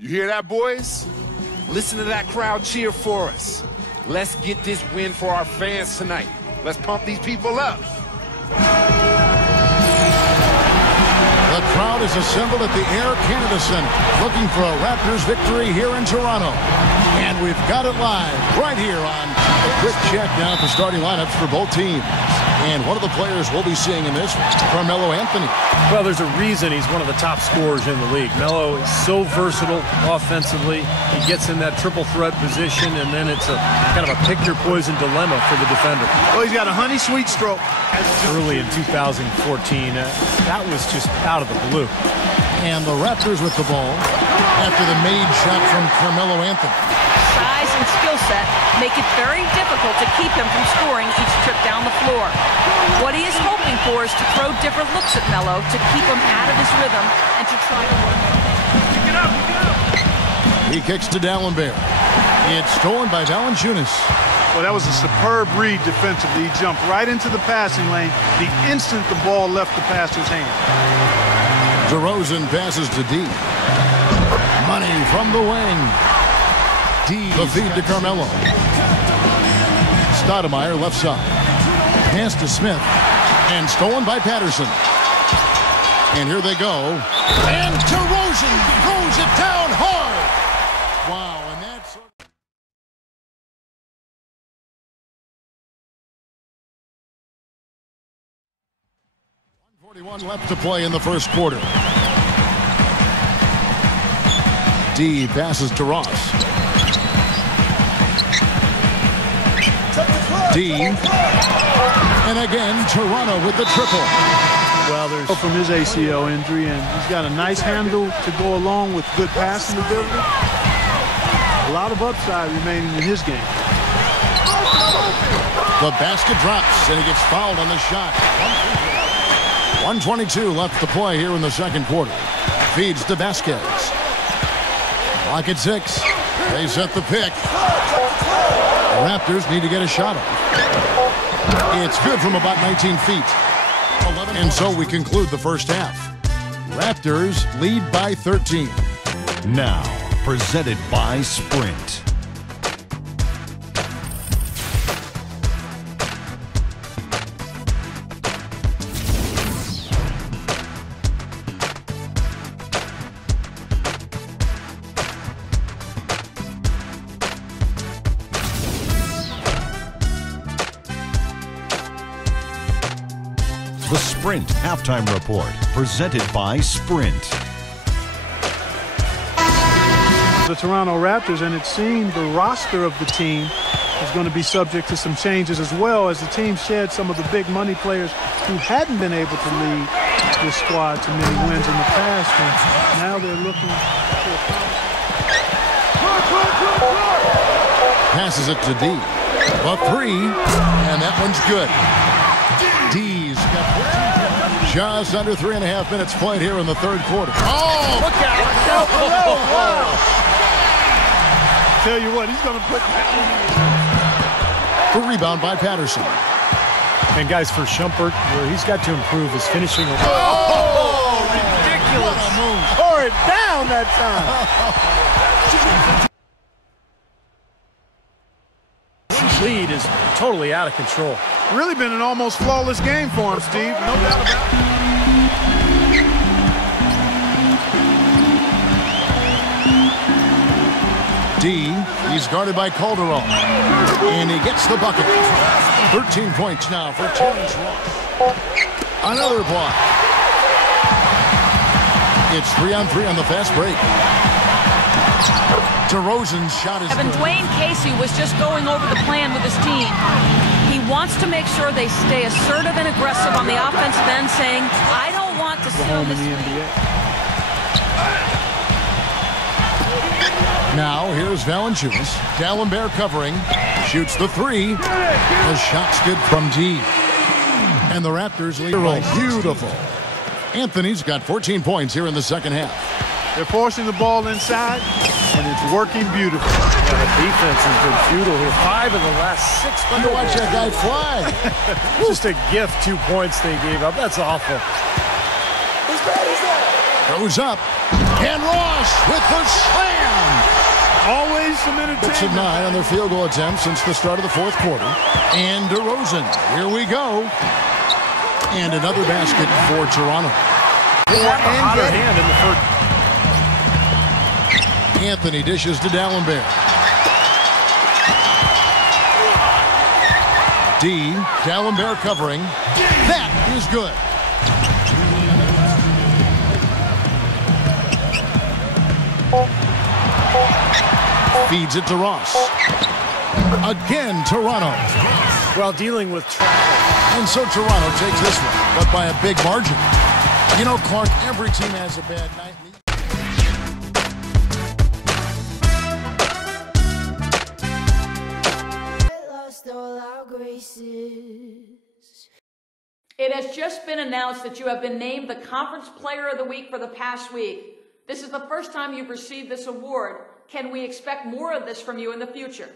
You hear that, boys? Listen to that crowd cheer for us. Let's get this win for our fans tonight. Let's pump these people up. The crowd is assembled at the Air Canada Centre, looking for a Raptors victory here in Toronto. And we've got it live right here on a quick check now at the starting lineups for both teams. And one of the players we'll be seeing in this, Carmelo Anthony. Well, there's a reason he's one of the top scorers in the league. Melo is so versatile offensively. He gets in that triple threat position, and then it's a kind of a pick-your-poison dilemma for the defender. Well, he's got a honey-sweet stroke. Early in 2014, that was just out of the blue. And the Raptors with the ball after the made shot from Carmelo Anthony. Size and skill set make it very difficult to keep him from scoring each trip down the floor. What he is hoping for is to throw different looks at Melo to keep him out of his rhythm and to try to work. Pick it up, pick it up. He kicks to D'Alembert. It's stolen by Valanciunas. Well, that was a superb read defensively. He jumped right into the passing lane the instant the ball left the passer's hand. DeRozan passes to D. Money from the wing. D. The feed to Carmelo. Stoudemire left side. Pass to Smith. And stolen by Patterson. And here they go. And DeRozan throws it down hard. Wow, and that's... 1:41 left to play in the first quarter. D passes to Ross. D. And again, Toronto with the triple. Well, there's from his ACL injury, and he's got a nice handle to go along with good passing ability. A lot of upside remaining in his game. The basket drops, and he gets fouled on the shot. 1:22 left to play here in the second quarter. Feeds to Vasquez. Clock at 6. They set the pick. The Raptors need to get a shot up. It's good from about 19 feet. And so we conclude the first half. Raptors lead by 13. Now, presented by Sprint. The Sprint Halftime Report, presented by Sprint. The Toronto Raptors, and it seemed the roster of the team is going to be subject to some changes as well, as the team shed some of the big money players who hadn't been able to lead this squad to many wins in the past, and now they're looking to Passes it to D. A three, and that one's good. D's got 14. Just under 3.5 minutes played here in the third quarter. Oh, look out! Wow. Tell you what, he's going to put that one in. The rebound by Patterson. And guys, for Shumpert, he's got to improve his finishing. Oh, ridiculous! What a move. Tore it down that time. Lead is totally out of control. Really been an almost flawless game for him, Steve. No doubt about it. D, he's guarded by Calderon. And he gets the bucket. 13 points now for Terrence Ross. Another block. It's 3-on-3 on the fast break. DeRozan's shot is Evan, good. Dwayne Casey was just going over the plan with his team. He wants to make sure they stay assertive and aggressive on the offensive end, saying, I don't want to seal this lead. Now here's Valanciunas. D'Alembert covering. Shoots the three. The shot's good from D. And the Raptors lead. Beautiful. Anthony's got 14 points here in the second half. They're forcing the ball inside, and it's working beautifully. Yeah, the defense has been futile here. 5 of the last 6. Fun to watch that guy fly. Just a gift, 2 points they gave up. That's awful. Goes up. And Ross with the slam. Always some entertainment. 6 of 9 on their field goal attempts since the start of the fourth quarter. And DeRozan, here we go. And another basket for Toronto. Hotter hand in the first. Anthony dishes to D'Alembert. D'Alembert covering. That is good. Feeds it to Ross. Again, Toronto. Well, dealing with travel. And so Toronto takes this one, but by a big margin. You know, Clark, every team has a bad night. It has just been announced that you have been named the Conference Player of the Week for the past week. This is the first time you've received this award. Can we expect more of this from you in the future?